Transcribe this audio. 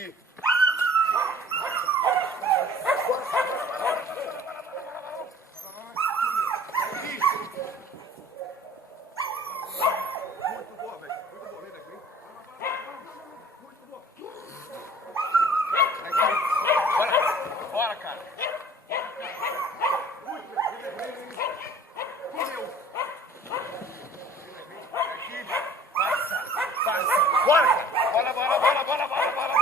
aqui. Muito boa, velho. Muito boa, vem daqui. Muito boa. Bora, bora, cara. Muito bem. Correu. Aqui. Passa. Bora, cara. Bora, bora, bora, bora, bora, bora.